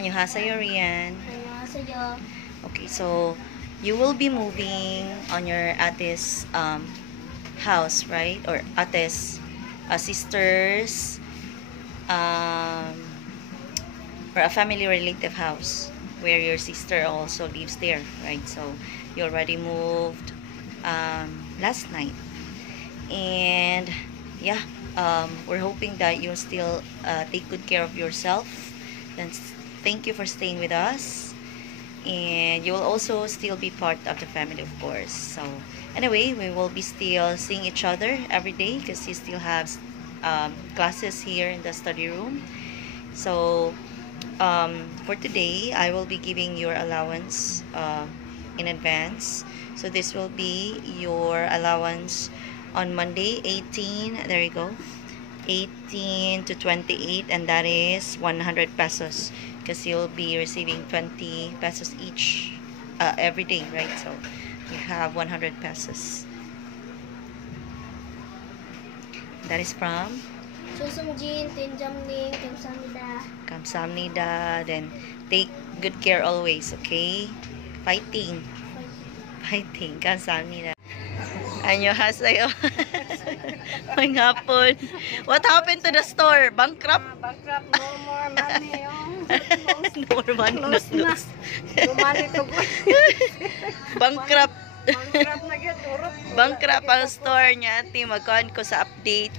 Annyeonghaseyo, Rian. 안녕하세요. Okay, so you will be moving on your ate's house, right? Or ate's sister's or a family relative house where your sister also lives there, right? So you already moved last night, and yeah, we're hoping that you'll still take good care of yourself. Then thank you for staying with us, and you will also still be part of the family, of course. So anyway, we will be still seeing each other every day because you still have classes here in the study room. So for today, I will be giving your allowance in advance. So this will be your allowance on Monday, 18, there you go, 18 to 28, and that is 100 pesos because you'll be receiving 20 pesos each every day, right? So you have 100 pesos. That is from 조승진 팀장님 감사합니다. 감사합니다. Then take good care always, okay? Fighting. Fighting. 감사합니다. Annyeonghaseyo. May hapon. What happened to the store? Bankrupt? Bankrupt, no more money. No more money. Close na. Lumali to go. Bankrupt. Bankrupt na gyud, urot. Bankrupt ang store niya. Ate, magkuhan ko sa update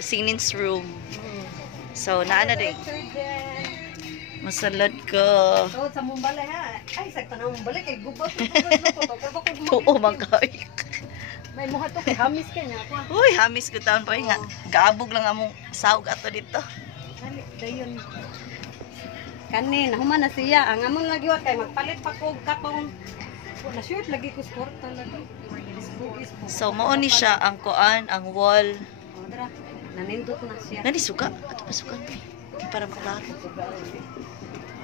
Sinin's room. So, naana din. Masalad ko. So, sa Mumbalay ha. Ay, sakto na Mumbalay. Kay gubot. Oo, magkay. May muha to kay hamis ka niya. Uy, hamis ko taon pa nga. Gaabog lang among sahog ato dito. Dayon. Kanin, human na siya. Ang amon lagi wa kay magpalit pa ko katong na shirt lagi ko sport talaga. So, mao ni siya ang kuan, ang wall. Oh, dara. Nanindot na siya. Nani suka? Ato pa suka. Okay, para maklaro.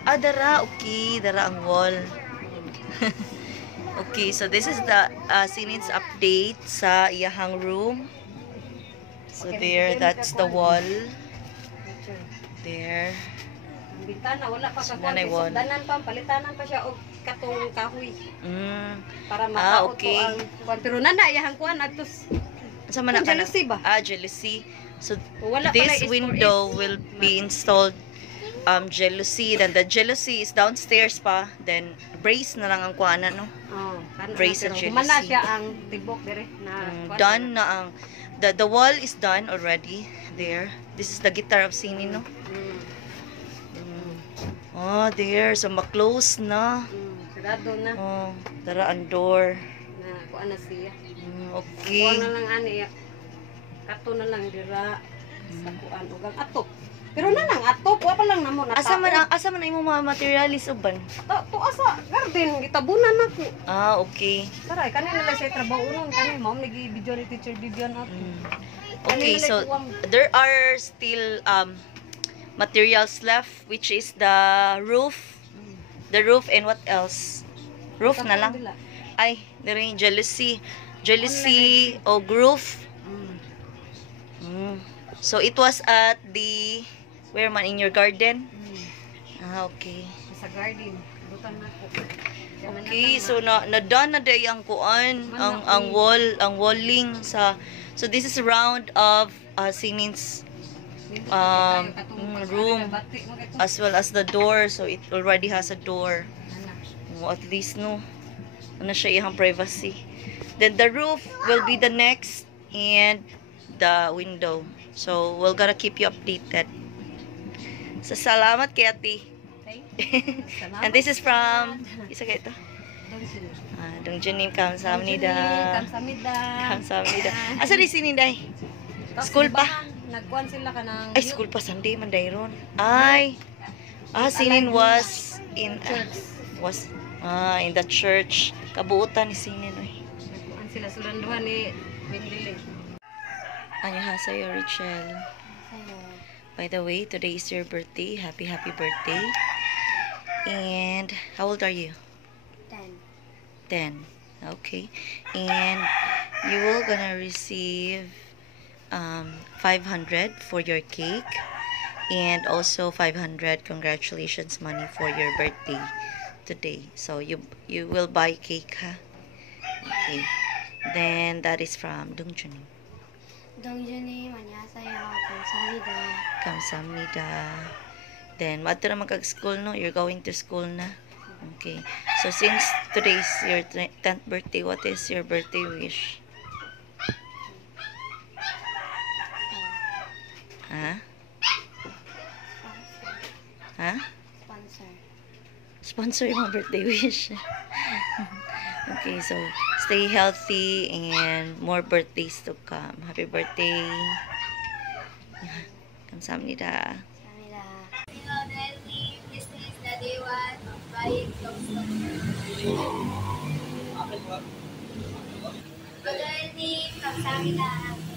Ah, dara. Okay, dara ang wall. Okay, so this is the Sinin's update sa iyahang room. So there, that's the wall. There. Ang bintana wala pa So, ka nanay wall. danan pa palitanan pa siya og katong kahoy para Ah, makaot okay. ang kuan pero nana iyahang kuan adtos Sa man ka na? jealousy ba? Ah, jealousy. So Wala this pala is for window is. will be installed jealousy. Then the jealousy is downstairs pa. Then brace na lang ang kuana, no? Oh, Brace and jealousy. humana siya ang tibok dire na kuan. Done na ang the wall is done already. There. This is the guitar of Sini, no? Oh, there. So ma-close na. Sarado na Oh, dara ang door. na kuan na siya. Kuan Okay. na lang ani kato na lang dira sa kuan ug ang atop. Pero nanang atop wa pa lang namo na. Asa man imong mga materialis uban? to asa garden gitabunan nako. Ah, okay. Taray kanina lang siya trabaho unon kani mao nagi video ni teacher Vivian at. Okay, so there are still materials left, which is the roof. The roof and what else? Roof na lang. Ay, there yung jealousy. Jealousy o roof. So it was at the where man in your garden? Ah, okay. Sa garden butan nako. Okay, so na done na day ang kuan, ang walling sa. So this is round of Sinin's room as well as the door. So it already has a door. At least no, ano siya iyang privacy. Then the roof will be the next and the window. So we're gonna keep you updated. So salamat kay Ate. And this is from isa ka ito. Dongjunim kamsahamnida. Kamsahamnida. Asa di sini day? School pa. Nagkuan sila kanang Ay, school pa Sunday man dayron. Ay. Sinin was in in the church. Kabuutan ni Sinin oy. nagkuan sila sulanduhan ni Mindili. Annyeonghaseyo, Rachel. By the way, today is your birthday. Happy birthday. And how old are you? 10. Okay. And you will gonna receive 500 for your cake. and also 500 congratulations money for your birthday today. So you will buy cake, ha? Okay. Then that is from Dongjun. 동준님 안녕하세요. 감사합니다. Kamsahamnida. Then madto na magkag-school, no? You're going to school na. Okay. So since today is your 10th birthday, what is your birthday wish? Ha? Ha? Sponsor. Sponsor yung birthday wish. Okay, so stay healthy and more birthdays to come. Happy birthday. Kamsahamnida. 감사합니다. Hello, Nelly. This is the day one of buying toaster. Hello, Nelly. 감사합니다.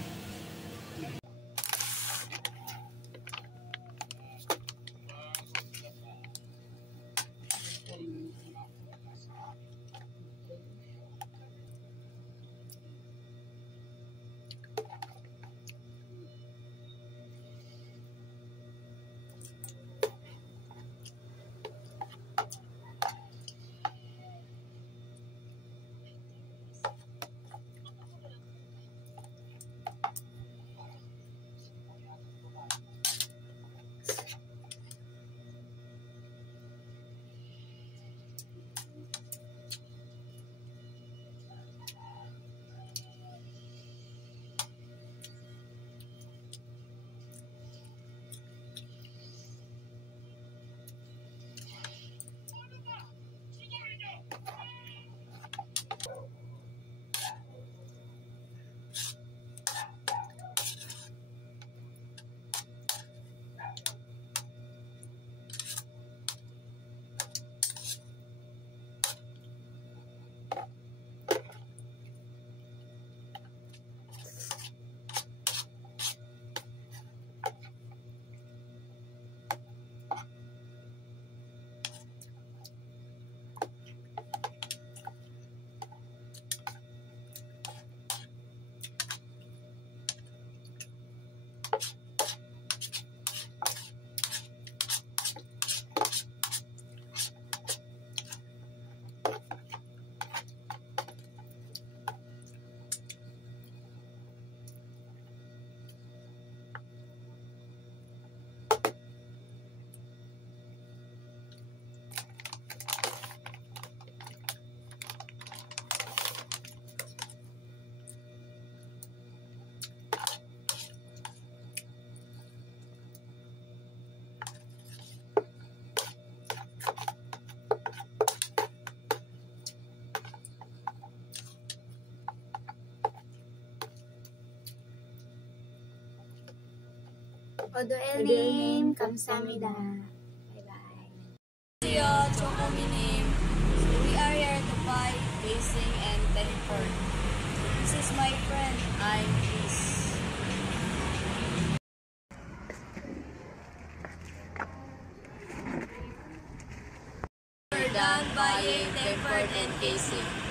오도엘님 감사합니다. Bye-bye. Chocominim. We are here to buy basing and teleport. This is my friend. I'm Chris. We're done buying teleport and casing.